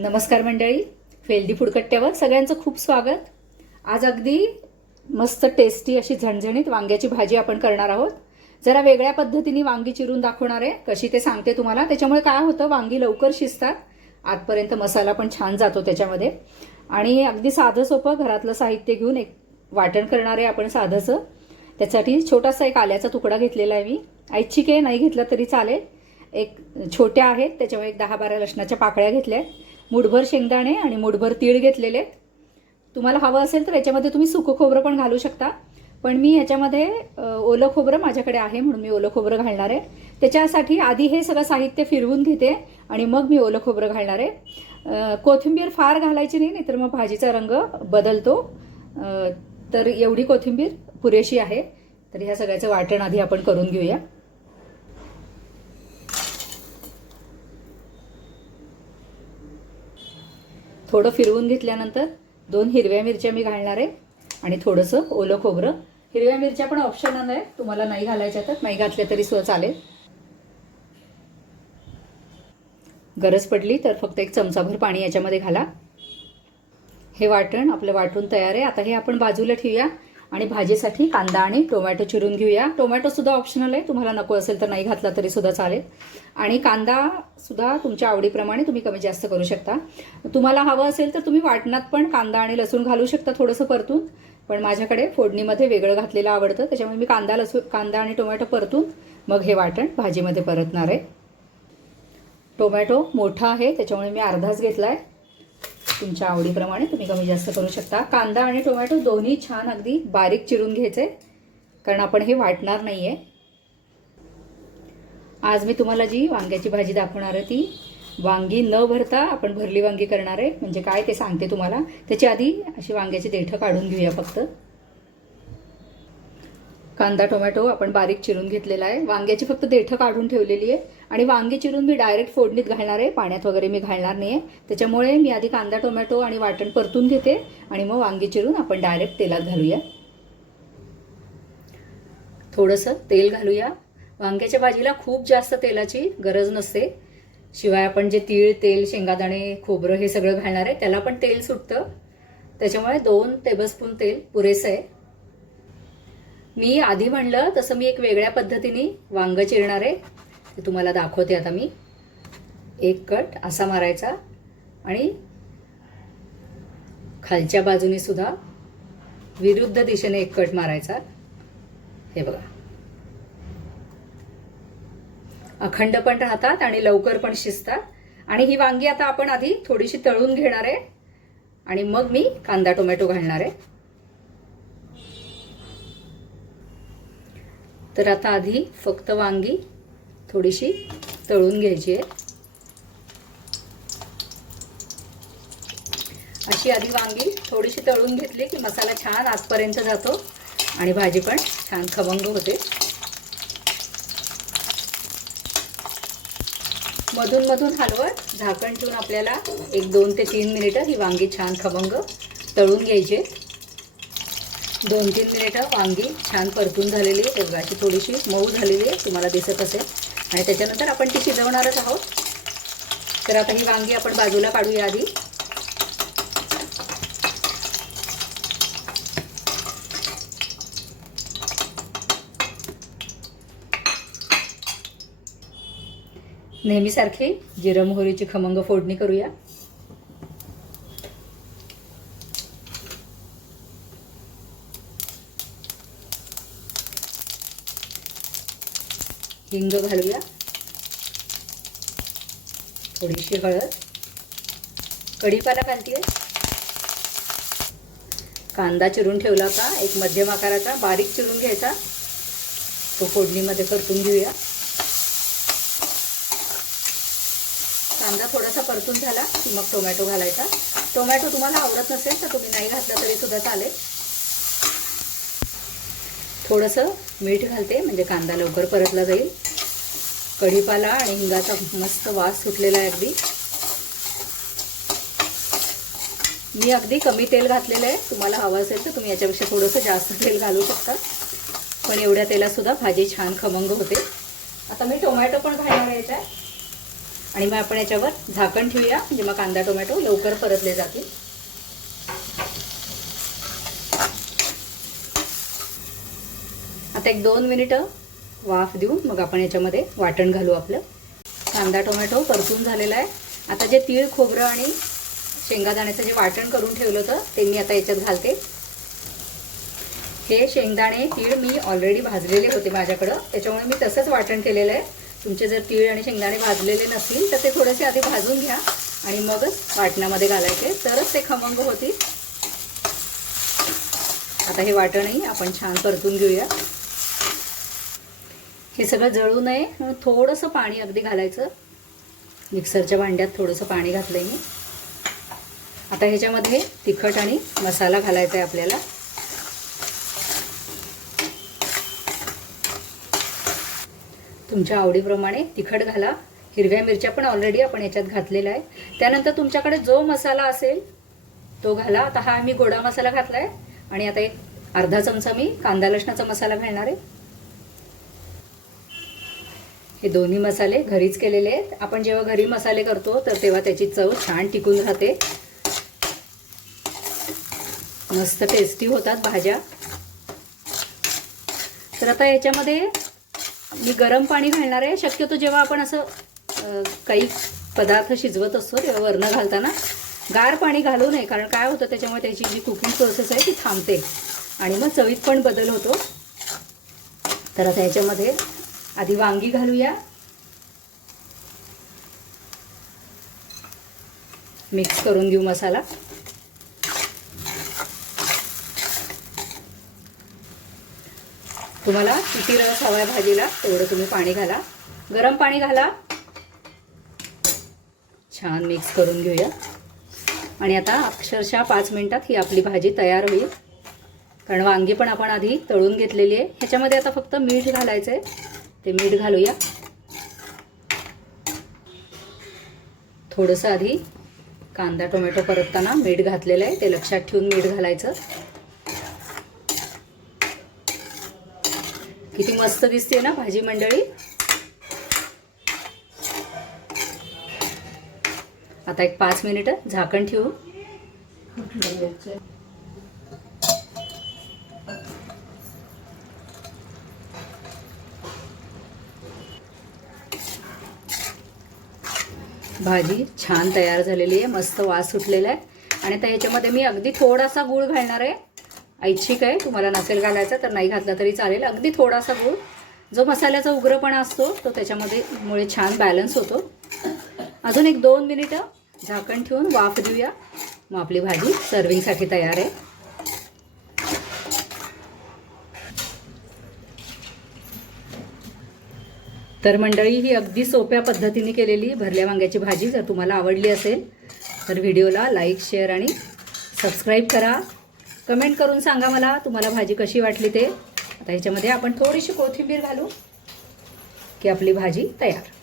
नमस्कार मंडळी. हेल्दी फुडकट्ट्यावर सगळ्यांचं खूप स्वागत. आज अगदी मस्त टेस्टी अशी झणझणीत वांग्याची भाजी आपण करणार आहोत. जरा वेगळ्या पद्धतीने वांगी चिरून दाखवणार आहे. कशी ते सांगते तुम्हाला. त्याच्यामुळे काय होतं वांगी लवकर शिजतात. आतपर्यंत मसाला पण छान जातो त्याच्यामध्ये. आणि अगदी साधं सोपं घरातलं साहित्य घेऊन एक वाटण करणार आहे आपण साधंचं त्यासाठी छोटासा एक आल्याचा तुकडा घेतलेला आहे मी. ऐच्छिक आहे नाही घेतला तरी चालेल. एक छोट्या आहेत त्याच्यामुळे एक दहा बारा लसणाच्या पाकळ्या घेतल्या आहेत. मुठभर शेंगदाणे आणि मुठभर तीळ घेतलेले. आहेत तुम्हाला हवं असेल तर याच्यामध्ये तुम्ही सुकं खोबरं पण घालू शकता. पण मी याच्यामध्ये ओलं खोबरं माझ्याकडे आहे म्हणून मी ओलं खोबरं घालणार आहे. त्याच्यासाठी आधी हे सगळं साहित्य फिरवून घेते आणि मग मी ओलं खोबरं घालणार आहे. कोथिंबीर फार घालायची नाही नाहीतर मग भाजीचा रंग बदलतो. तर एवढी कोथिंबीर पुरेशी आहे. तर ह्या सगळ्याचं वाटण आधी आपण करून घेऊया. थोडं फिरवून घेतल्यानंतर दोन हिरव्या मिरच्या मी घालणार आहे आणि थोडंसं ओलं खोबरं. हिरव्या मिरच्या पण ऑप्शनल आहे. तुम्हाला नाही घालायच्या तर नाही घातल्या तरी सुद्धा चालेल. गरज पडली तर फक्त एक चमचाभर पाणी याच्यामध्ये घाला. हे वाटण आपलं वाटून तयार आहे. आता हे आपण बाजूला ठेवूया. आणि भाजीसाठी कांदा आणि टोमॅटो चिरून घेऊया. टोमॅटो सुद्धा ऑप्शनल आहे. तुम्हाला नको असेल तर नाही घातला तरी सुद्धा चालेल. आणि कांदा सुद्धा तुमच्या आवडीप्रमाणे तुम्ही कमी जास्त करू शकता. तुम्हाला हवं असेल तर तुम्ही वाटणात पण कांदा आणि लसूण घालू शकता थोडंसं परतून. पण माझ्याकडे फोडणीमध्ये वेगळं घातलेलं आवडतं. त्याच्यामुळे मी कांदा लसूण कांदा आणि टोमॅटो परतून मग हे वाटण भाजीमध्ये परतणार आहे. टोमॅटो मोठा आहे. त्याच्यामुळे मी अर्धाच घेतला आहे तुमच्या आवडीप्रमाणे तुम्ही कमी जास्त करू शकता. कांदा आणि टोमॅटो दोन्ही छान अगदी बारीक चिरून घ्यायचे कारण आपण हे वाटणार नाही आहे आज मी तुम्हाला जी वांग्याची भाजी दाखवणार आहे ती वांगी न भरता आपण भरली वांगी करणार आहे. म्हणजे काय ते सांगते तुम्हाला. त्याच्या आधी अशी वांग्याची देठं काढून घेऊया फक्त. कांदा टोमॅटो आपण बारीक चिरून घेतलेला आहे. वांग्याची फक्त देठं काढून ठेवलेली आहे. आणि वांगी चिरून मी डायरेक्ट फोडणीत घालणार आहे. पाण्यात वगैरे मी घालणार नाही आहे त्याच्यामुळे मी आधी कांदा टोमॅटो आणि वाटण परतून घेते आणि मग वांगी चिरून आपण डायरेक्ट तेलात घालूया. थोडंसं तेल घालूया. वांग्याच्या भाजीला खूप जास्त तेलाची गरज नसते. शिवाय आपण जे तीळ तेल शेंगादाणे खोबरं हे सगळं घालणार आहे त्याला पण तेल सुटतं. त्याच्यामुळे दोन टेबलस्पून तेल पुरेसं आहे. मी आधी म्हणलं तसं मी एक वेगळ्या पद्धतीने वांग चिरणार आहे. ते तुम्हाला दाखवते आता मी. एक कट असा मारायचा आणि खालच्या बाजूने सुद्धा विरुद्ध दिशेने एक कट मारायचा. हे बघा. अखंड पण राहतात आणि लवकर पण शिजतात. आणि ही वांगी आता आपण आधी थोडीशी तळून घेणार आहे. आणि मग मी कांदा टोमॅटो घालणार आहे. तर आता आधी फक्त वांगी थोडीशी तळून घ्यायची आहे. अशी आधी वांगी थोडीशी तळून घेतली की मसाला छान आतपर्यंत जातो आणि भाजी पण छान खवंग होते. मधून मधून हलवत झाकण ठेवून आपल्याला एक दोन ते तीन मिनिटं ही वांगी छान खवंग तळून घ्यायची दोन तीन मिनिटं वांगी छान परतून झालेली आहे. बघा अशी थोडीशी मऊ झालेली आहे. तुम्हाला दिसत असेल. आणि त्याच्यानंतर आपण ती शिजवणारच आहोत. तर आता ही वांगी आपण बाजूला काढूया आधी. नेहमीसारखी जिरं मोहरीची खमंग फोडणी करूया. हिंग घालूया. थोडीशी हळद. कढीपाला घालते कांदा चिरून ठेवला होता. एक मध्यम आकाराचा बारीक चिरून घ्यायचा. तो फोडणीमध्ये परतून घेऊया. कांदा थोडासा परतून झाला की मग टोमॅटो घालायचा. टोमॅटो तुम्हाला आवडत नसेल तर तुम्ही नाही घातला तरी सुद्धा चालेल. थोडंसं मीठ घालते म्हणजे कांदा लवकर परतला जाईल. कढीपाला आणि हिंगाचा मस्त वास सुटलेला आहे अगदी. मी अगदी कमी तेल घातलेलं आहे. तुम्हाला हवं असेल तर तुम्ही याच्यापेक्षा थोडंसं जास्त तेल घालू शकता. पण एवढ्या तेलातसुद्धा भाजी छान खमंग होते. आता मी टोमॅटो पण घालणार आहे याच्यात. आणि मग आपण याच्यावर झाकण ठेवूया. म्हणजे मग कांदा टोमॅटो लवकर परतले जातील. आता एक दोन मिनिटं वाफ देऊन मग आपण याच्यामध्ये वाटण घालू आपलं. कांदा टोमॅटो परतून झालेला आहे. आता जे तीळ खोबरं आणि शेंगादाण्याचं जे वाटण करून ठेवलं होतं ते मी आता याच्यात घालते. हे शेंगदाणे तीळ मी ऑलरेडी भाजलेले होते माझ्याकडं. त्याच्यामुळे मी तसंच वाटण केलेलं आहे. तुमचे जर तीळ आणि शेंगदाणे भाजलेले नसतील तर ते थोडेसे आधी भाजून घ्या आणि मगच वाटणामध्ये घालायचे. तरच ते खमंग होतील. आता हे वाटणही आपण छान परतून घेऊया. हे सगळं जळू नये. म्हणून थोडंसं पाणी अगदी घालायचं. मिक्सरच्या भांड्यात थोडंसं पाणी घातलं आहे मी. आता ह्याच्यामध्ये तिखट आणि मसाला घालायचा आहे आपल्याला. तुमच्या आवडीप्रमाणे तिखट घाला. हिरव्या मिरच्या पण ऑलरेडी आपण याच्यात घातलेल्या आहे त्यानंतर तुमच्याकडे जो मसाला असेल तो घाला. आता हा मी गोडा मसाला घातला आहे आणि आता एक अर्धा चमचा मी कांदा लसणाचा मसाला घालणार आहे. हे दोन्ही मसाले घरीच केलेले आहेत. आपण जेव्हा घरी मसाले करतो तर तेव्हा त्याची चव छान टिकून राहते. मस्त टेस्टी होतात भाज्या. तर आता याच्यामध्ये मी गरम पाणी घालणार आहे. शक्यतो जेव्हा आपण असं काही पदार्थ शिजवत असतो तेव्हा वरनं घालताना गार पाणी घालू नये. कारण काय होतं त्याच्यामुळे त्याची जी कुकिंग प्रोसेस आहे ती थांबते. आणि मग चवीत पण बदल होतो. तर आता याच्यामध्ये आधी वांगी घालूया. मिक्स करून घेऊ मसाला. तुम्हाला किती रस हवा आहे भाजीला तेवढं तुम्ही पाणी घाला. गरम पाणी घाला. छान मिक्स करून घेऊया. आणि आता अक्षरशः पाच मिनिटात ही आपली भाजी तयार होईल. कारण वांगी पण आपण आधी तळून घेतलेली आहे. ह्याच्यामध्ये आता फक्त मीठ घालायचं आहे ते मीठ घालूया. थोडंसं आधी कांदा टोमॅटो परतताना मीठ घातलेलं आहे. ते लक्षात ठेवून मीठ घालायचं. किती मस्त दिसते ना भाजी मंडळी. आता एक पाच मिनिटं झाकण ठेवू. भाजी छान तयार झालेली आहे मस्त वास सुटलेला आहे. आणि आता याच्यामध्ये मी अगदी थोडासा गूळ घालणार आहे. ऐच्छिक आहे तुम्हाला नसेल घालायचा तर नाही घातला तरी चालेल. अगदी थोडासा गूळ. जो मसाल्याचा उग्रपणा असतो तो त्याच्यामध्ये मुळे छान बॅलन्स होतो. अजून एक दोन मिनिटं झाकण ठेवून वाफ देऊया. मग आपली भाजी सर्विंगसाठी तयार आहे. तर मंडळी ही अगदी सोप्या पद्धतीने केलेली भरल्या वांग्याची भाजी जर तुम्हाला आवडली असेल तर व्हिडिओला लाईक शेअर आणि सबस्क्राईब करा. कमेंट करून सांगा मला तुम्हाला भाजी कशी वाटली ते. आता ह्याच्यामध्ये आपण थोडीशी कोथिंबीर घालू की आपली भाजी तयार.